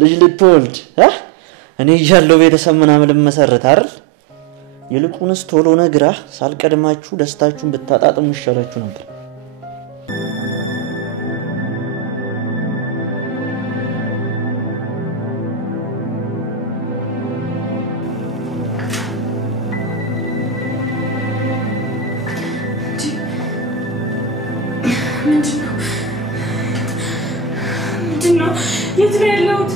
ልጅ ልትወልድ እኔ ያለው ቤተሰብ ምናምን ልመሰረት አይደል ይልቁንስ ቶሎ ነግራ ሳልቀድማችሁ ደስታችሁን ብታጣጥሙ ይሻላችሁ ነበር ምንድነው የትሬለውት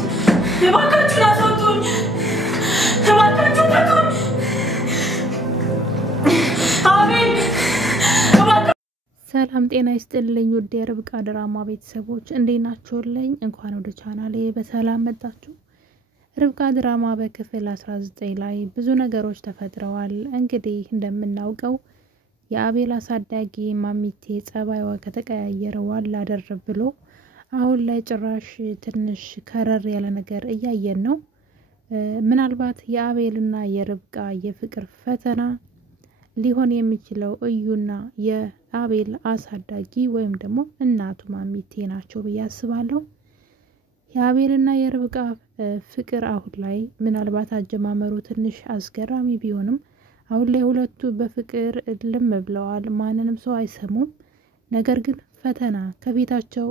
የባካችሁ አሳውጡኝ የባካችሁ ተቆም አሜን ሰላም ጤና ይስጥልኝ ውድ የርብቃ ድራማ ቤተሰቦች እንዴት ናችሁልኝ እንኳን ወደ ቻናሌ በሰላም መጣችሁ ርብቃ ድራማ በክፍል 19 ላይ ብዙ ነገሮች ተፈጥረዋል እንግዲህ እንደምናውቀው የአቤል አሳዳጊ ማሚቴ ጸባይዋ ከተቀያየረ ዋላ ደረብ ብሎ አሁን ላይ ጭራሽ ትንሽ ከረር ያለ ነገር እያየን ነው ምናልባት የአቤልና የርብቃ የፍቅር ፈተና ሊሆን የሚችለው እዩና የአቤል አሳዳጊ ወይም ደግሞ እናቱ ማሚቴ ናቸው በያስባለሁ የአቤልና የርብቃ ፍቅር አሁን ላይ ምናልባት አጀማመሩ ትንሽ አስገራሚ ቢሆንም አሁን ላይ ሁለቱ በፍቅር ልም ብለዋል ማንንም ሰው አይሰሙም ነገር ግን ፈተና ከቤታቸው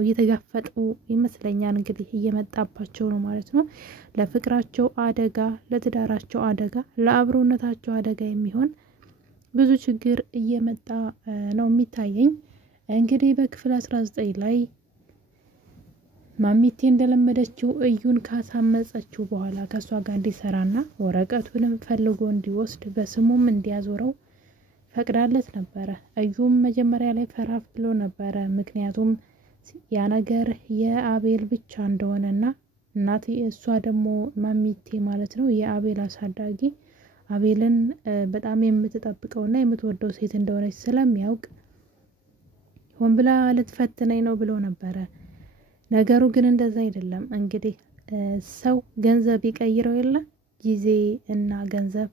እየተጋፈጡ ይመስለኛል እንግዲህ እየመጣባቸው ነው ማለት ነው ለፍቅራቸው አደጋ ለትዳራቸው አደጋ ለአብሮነታቸው አደጋ የሚሆን ብዙ ችግር እየመጣ ነው የሚታየኝ እንግዲህ በክፍል 19 ላይ ማሚቴ እንደለመደችው እዩን ካሳመጸችው በኋላ ከሷ ጋር እንዲሰራና ወረቀቱንም ፈልጎ እንዲወስድ በስሙም እንዲያዞረው ፈቅዳለት ነበር እዩም መጀመሪያ ላይ ፈራፍ ብሎ ነበር ምክንያቱም ያ ነገር የአቤል ብቻ እንደሆነና እናት እሷ ደግሞ ማሚቴ ማለት ነው የአቤል አሳዳጊ አቤልን በጣም የምትጠብቀውና የምትወደው ሴት እንደሆነች ስለሚያውቅ ሆን ብላ ልትፈትነኝ ነው ብሎ ነበር ነገሩ ግን እንደዛ አይደለም እንግዲህ ሰው ገንዘብ ይቀይረው የለ ጊዜ እና ገንዘብ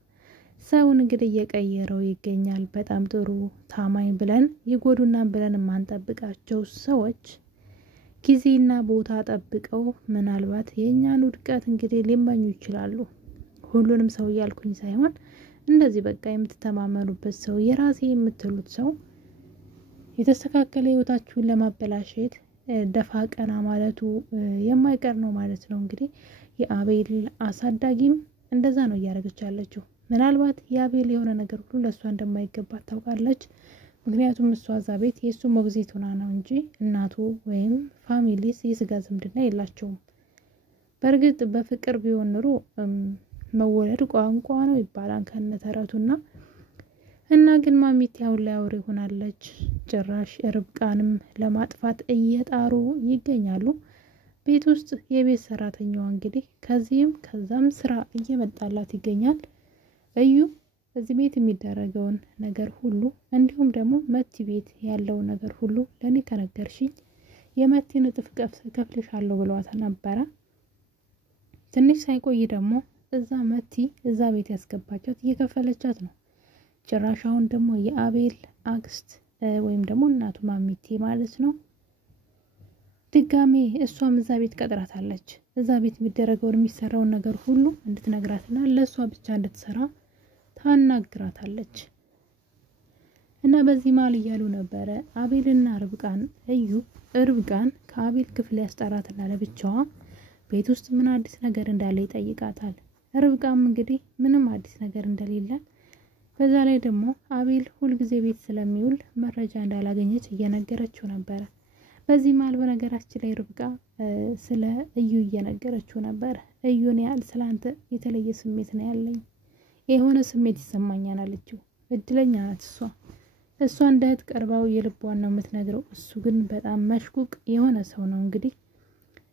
ሰውን እንግዲህ እየቀየረው ይገኛል በጣም ጥሩ ታማኝ ብለን ይጎዱና ብለን ማንጠብቃቸው ሰዎች ጊዜና ቦታ ጠብቀው ምናልባት የኛን ውድቀት እንግዲህ ሊመኙ ይችላሉ ሁሉንም ሰው ያልኩኝ ሳይሆን እንደዚህ በቃ የምትተማመኑበት ሰው የራሴ የምትሉት ሰው የተስተካከለ ህይወታችሁን ለማበላሸት ደፋ ቀና ማለቱ የማይቀር ነው ማለት ነው እንግዲህ የአቤል አሳዳጊም እንደዛ ነው ያረጋች ያለችው ምናልባት የአቤል የሆነ ነገር ሁሉ ለሷ እንደማይገባ ታውቃለች ምክንያቱም እሷ ዛ ቤት የሱ ሞግዚት ሆና ነው እንጂ እናቱ ወይም ፋሚሊስ የስጋ ዝምድና የላቸውም በርግጥ በፍቅር ቢሆን ኑሮ መወለድ ቋንቋ ነው ይባላል ከነተረቱና እና ግን ማሚቴ አሁን ላይ አውሬ ሆናለች ጭራሽ ርብቃንም ለማጥፋት እየጣሩ ይገኛሉ ቤት ውስጥ የቤት ሰራተኛዋ እንግዲህ ከዚህም ከዛም ስራ እየመጣላት ይገኛል እዩ እዚህ ቤት የሚደረገውን ነገር ሁሉ እንዲሁም ደግሞ መቲ ቤት ያለው ነገር ሁሉ ለኔ ከነገርሽኝ የመቲን እጥፍ ከፍልሻለሁ ብለዋት ነበር ትንሽ ሳይቆይ ደግሞ እዛ መቲ እዛ ቤት ያስገባቻት እየከፈለቻት ነው ጭራሻውን ደግሞ የአቤል አክስት ወይም ደግሞ እናቱ ማሚቴ ማለት ነው ድጋሜ እሷም እዛ ቤት ቀጥራታለች እዛ ቤት የሚደረገውን የሚሰራውን ነገር ሁሉ እንድትነግራትና ለሷ ብቻ እንድትሰራ ታናግራታለች እና በዚህ ማል ይያሉ ነበር አቤልና ርብቃን እዩ ርብቃን ከአቤል ክፍል ያስጠራትና ለብቻዋ ቤት ውስጥ ምን አዲስ ነገር እንዳለ ይጠይቃታል ርብቃም እንግዲህ ምንም አዲስ ነገር እንደሌለ በዛ ላይ ደግሞ አቤል ሁሉ ጊዜ ቤት ስለሚውል መረጃ እንዳላገኘች እየነገረችው ነበር በዚህ ማል በነገራችን ላይ ርብቃ ስለ እዩ እየነገረችው ነበር እዩን ያል ስላንተ የተለየ ስሜት ነው ያለኝ የሆነ ስሜት ይሰማኛል አለችው እድለኛ ናት እሷ እንደት ቀርባው የልቧን ነው የምትነግረው እሱ ግን በጣም መሽቁቅ የሆነ ሰው ነው እንግዲህ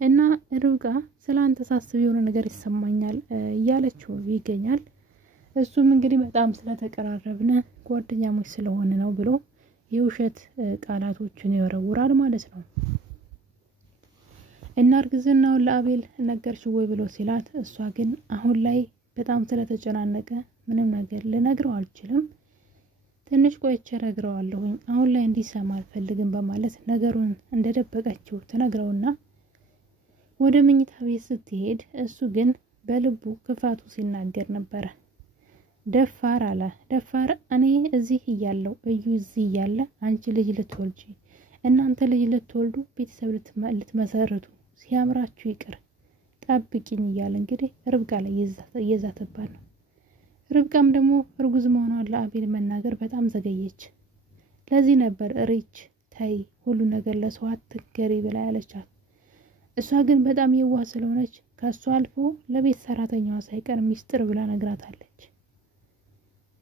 እና ርብቃ ስላንተ ሳስብ የሆነ ነገር ይሰማኛል እያለችው ይገኛል እሱም እንግዲህ በጣም ስለተቀራረብነ ጓደኛሞች ስለሆነ ነው ብሎ የውሸት ቃላቶችን ይወረውራል ማለት ነው እና እርግዝናው ለአቤል ነገርሽው ወይ ብሎ ሲላት እሷ ግን አሁን ላይ በጣም ስለተጨናነቀ ምንም ነገር ልነግረው አልችልም ትንሽ ቆይቼ እነግረዋለሁኝ አሁን ላይ እንዲሰማ አልፈልግም በማለት ነገሩን እንደደበቀችው ተነግረውና ወደ መኝታ ቤት ስትሄድ እሱ ግን በልቡ ክፋቱ ሲናገር ነበር። ደፋር አለ። ደፋር እኔ እዚህ እያለሁ እዩ እዚህ እያለ አንቺ ልጅ ልትወልጂ እናንተ ልጅ ልትወልዱ ቤተሰብ ልትመሰርቱ ሲያምራችሁ ይቅር ጠብቂኝ እያለ እንግዲህ ርብቃ ላይ እየዛተባት ነው። ርብቃም ደግሞ እርጉዝ መሆኗን ለአቤል መናገር በጣም ዘገየች። ለዚህ ነበር ሪች ታይ ሁሉ ነገር ለሰው አትገሪ ብላ ያለቻት። እሷ ግን በጣም የዋህ ስለሆነች ከሷ አልፎ ለቤት ሰራተኛዋ ሳይቀር ሚስጥር ብላ ነግራታለች።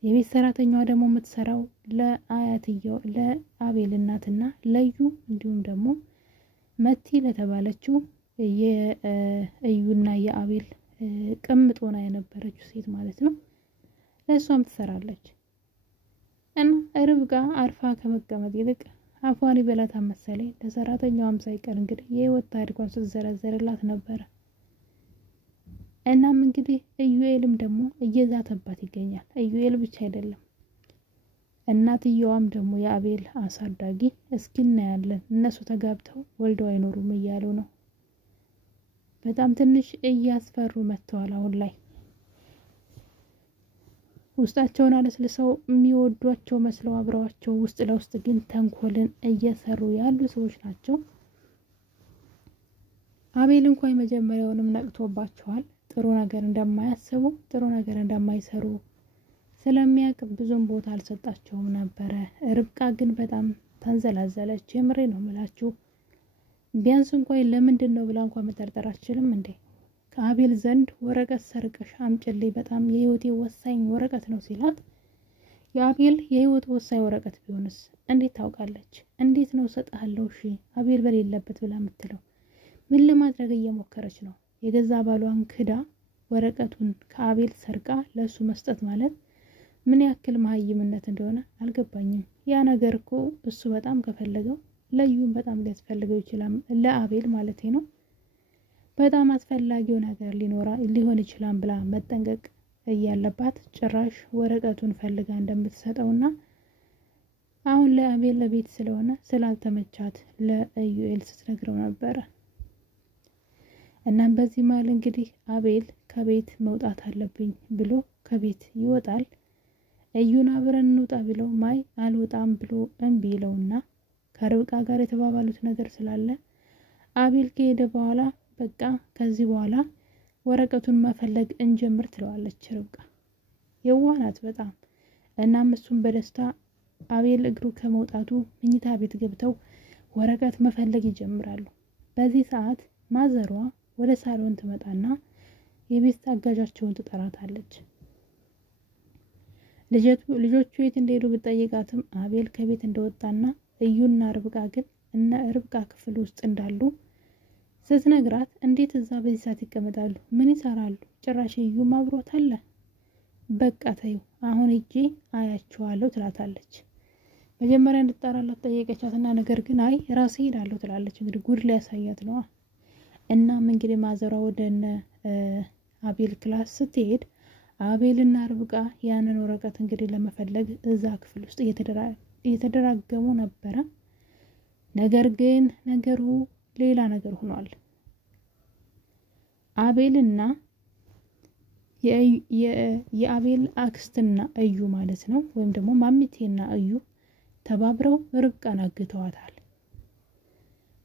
የቤት ሰራተኛዋ ደግሞ የምትሰራው ለአያትየው ለአቤል እናትና ለዩ እንዲሁም ደግሞ መቲ ለተባለችው የእዩና የአቤል ቅምጥ ሆና የነበረችው ሴት ማለት ነው። ለሷም ትሰራለች። እና ርብቃ አርፋ ከመቀመጥ ይልቅ አፏን ይበላታ መሰለኝ ለሰራተኛዋም ሳይቀር እንግዲህ የህይወት ታሪኳን ስትዘረዘርላት ነበር። እናም እንግዲህ እዩኤልም ደግሞ እየዛተባት ይገኛል። እዩኤል ብቻ አይደለም እናትየዋም ደግሞ የአቤል አሳዳጊ እስኪና ያለን እነሱ ተጋብተው ወልደው አይኖሩም እያሉ ነው። በጣም ትንሽ እያስፈሩ መጥተዋል አሁን ላይ። ውስጣቸውን አለስልሰው የሚወዷቸው መስለው አብረዋቸው ውስጥ ለውስጥ ግን ተንኮልን እየሰሩ ያሉ ሰዎች ናቸው። አቤል እንኳን መጀመሪያውንም ነቅቶባቸዋል። ጥሩ ነገር እንደማያስቡ ጥሩ ነገር እንደማይሰሩ ስለሚያውቅ ብዙም ቦታ አልሰጣቸውም ነበር። ርብቃ ግን በጣም ተንዘላዘለች። የምሬ ነው የምላችሁ። ቢያንስ እንኳን ለምንድነው ብላ እንኳን መጠርጠር አትችልም እንዴ? ከአቤል ዘንድ ወረቀት ሰርቀሽ አምጪልኝ በጣም የህይወቴ ወሳኝ ወረቀት ነው ሲላት የአቤል የህይወት ወሳኝ ወረቀት ቢሆንስ እንዴት ታውቃለች? እንዴት ነው ሰጣለው? እሺ አቤል በሌለበት ብላ የምትለው ምን ለማድረግ እየሞከረች ነው? የገዛ ባሏን ክዳ ወረቀቱን ከአቤል ሰርቃ ለሱ መስጠት ማለት ምን ያክል መሀይምነት እንደሆነ አልገባኝም። ያ ነገር እኮ እሱ በጣም ከፈለገው ለዩን በጣም ሊያስፈልገው ይችላል። ለአቤል ማለት ነው። በጣም አስፈላጊው ነገር ሊሆን ይችላል ብላ መጠንቀቅ እያለባት ጭራሽ ወረቀቱን ፈልጋ እንደምትሰጠውና አሁን ለአቤል ለቤት ስለሆነ ስላልተመቻት ለዩኤል ስትነግረው ነበር። እናም በዚህ ማለት እንግዲህ አቤል ከቤት መውጣት አለብኝ ብሎ ከቤት ይወጣል። እዩን አብረን እንውጣ ብለው ማይ አልወጣም ብሎ እንቢ ይለውና ከርብቃ ጋር የተባባሉት ነገር ስላለ አቤል ከሄደ በኋላ በቃ ከዚህ በኋላ ወረቀቱን መፈለግ እንጀምር ትለዋለች ርብቃ። የዋናት በጣም። እናም እሱም በደስታ አቤል እግሩ ከመውጣቱ መኝታ ቤት ገብተው ወረቀት መፈለግ ይጀምራሉ። በዚህ ሰዓት ማዘሯ ወደ ሳሎን ትመጣና የቤት አጋዣቸውን ትጠራታለች። ልጆቹ የት እንደሄዱ ብትጠይቃትም አቤል ከቤት እንደወጣና እዩና ርብቃ ግን እና ርብቃ ክፍል ውስጥ እንዳሉ ስትነግራት እንዴት እዛ በዚህ ሰዓት ይቀመጣሉ? ምን ይሰራሉ? ጭራሽ እዩ ማብሮት አለ። በቃ ተይው አሁን እጄ አያቸዋለሁ ትላታለች። መጀመሪያ እንድትጠራላት ጠየቀቻትና ነገር ግን አይ ራሴ ሄዳለሁ ትላለች። እንግዲህ ጉድ ላይ ያሳያት ነው። እናም እንግዲህ ማዘሯ ወደነ አቤል ክላስ ስትሄድ አቤልና ርብቃ ያንን ወረቀት እንግዲህ ለመፈለግ እዛ ክፍል ውስጥ እየተደራገሙ ነበረ። ነገር ግን ነገሩ ሌላ ነገር ሆኗል። አቤልና የአቤል አክስትና እዩ ማለት ነው ወይም ደግሞ ማሚቴና እዩ ተባብረው ርብቃን አግተዋታል።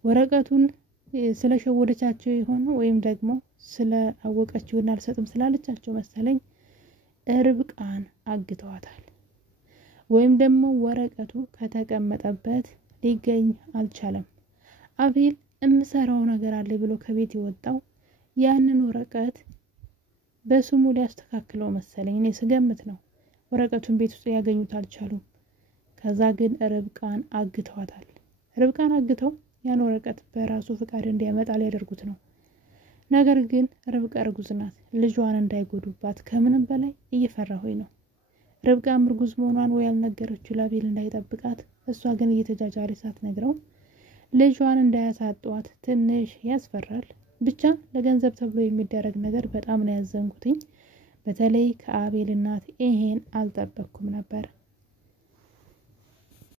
ወረቀቱን ስለሸወደቻቸው ይሆን ወይም ደግሞ ስለአወቀችውና አልሰጥም ስላለቻቸው መሰለኝ ርብቃን አግተዋታል። ወይም ደግሞ ወረቀቱ ከተቀመጠበት ሊገኝ አልቻለም። አቤል እምሰራው ነገር አለ ብሎ ከቤት የወጣው ያንን ወረቀት በስሙ ሊያስተካክለው መሰለኝ እኔ ስገምት ነው። ወረቀቱን ቤት ውስጥ ያገኙት አልቻሉም። ከዛ ግን ርብቃን አግተዋታል። ርብቃን አግተው ያን ወረቀት በራሱ ፍቃድ እንዲያመጣ ሊያደርጉት ነው። ነገር ግን ርብቃ እርጉዝ ናት። ልጇን እንዳይጎዱባት ከምንም በላይ እየፈራሁኝ ነው። ርብቃ እርጉዝ መሆኗን ወይ ያልነገረችው ለአቤል እንዳይጠብቃት እሷ ግን እየተጃጃለች ሳትነግረው ልጇን እንዳያሳጧት ትንሽ ያስፈራል። ብቻ ለገንዘብ ተብሎ የሚደረግ ነገር በጣም ነው ያዘንኩትኝ። በተለይ ከአቤል እናት ይሄን አልጠበቅኩም ነበር።